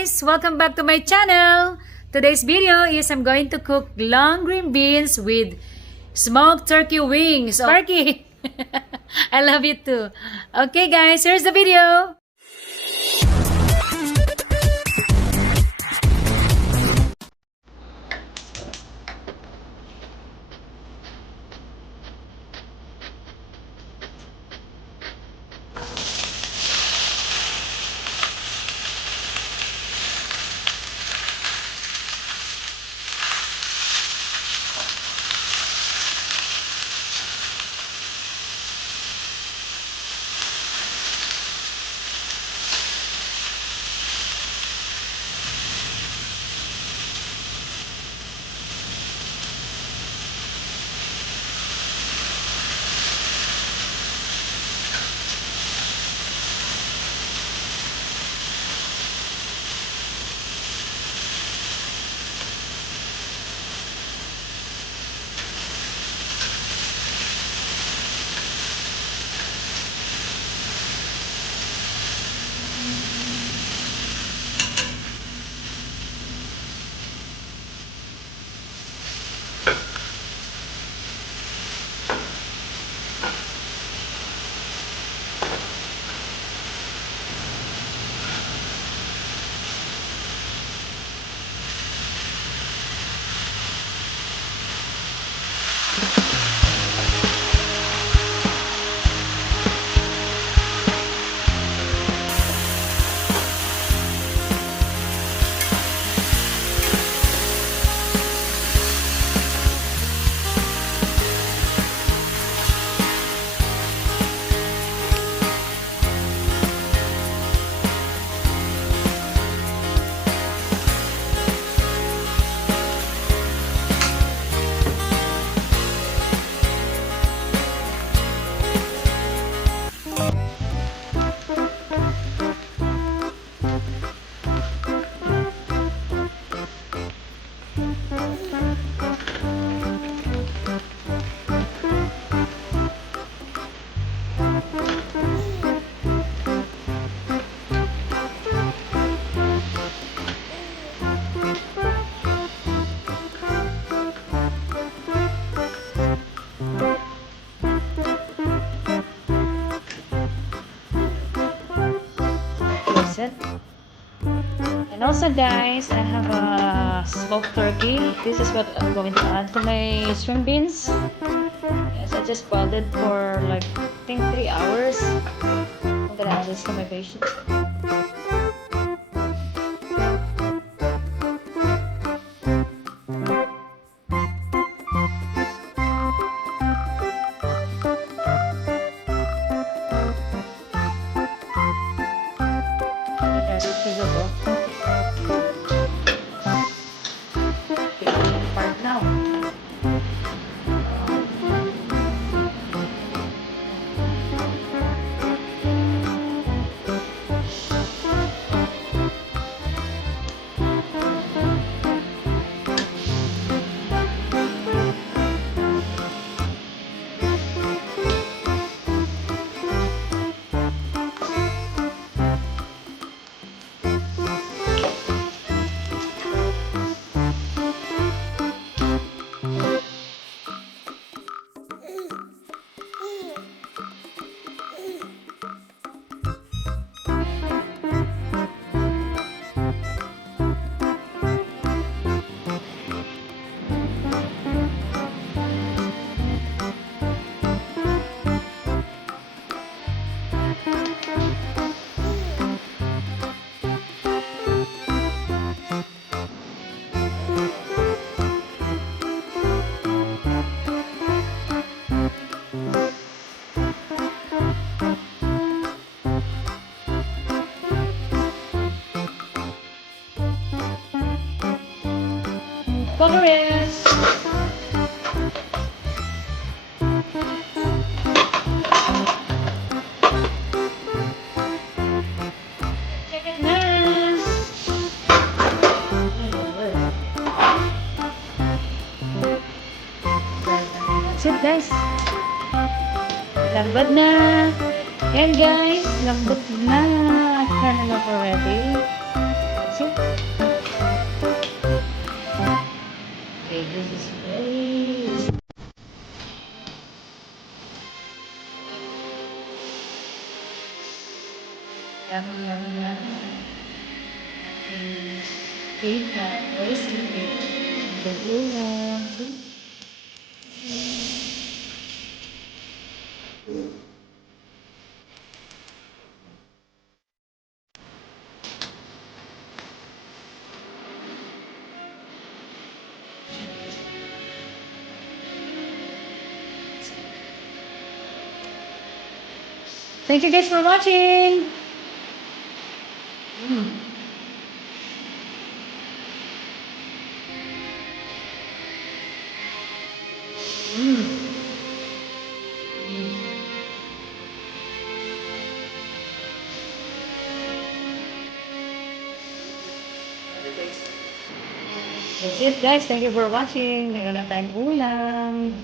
guys! Welcome back to my channel! Today's video is I'm going to cook long green beans with smoked turkey wings. Turkey! I love it too. Okay guys, here's the video! And also guys, I have a smoked turkey. This is what I'm going to add to my string beans. Yes, I just boiled it for like I think 3 hours. I'm gonna add this to my patient. Colorist. Chicken nuggets. That's it guys. Lambot na. Yan guys. Lambot na. Turn it up already. That's it. this is very yummy, yummy, yummy. Cake na, very simple. Bagulang. Thank you guys for watching. That's it guys. Thank you for watching. Meron na tayong ulam.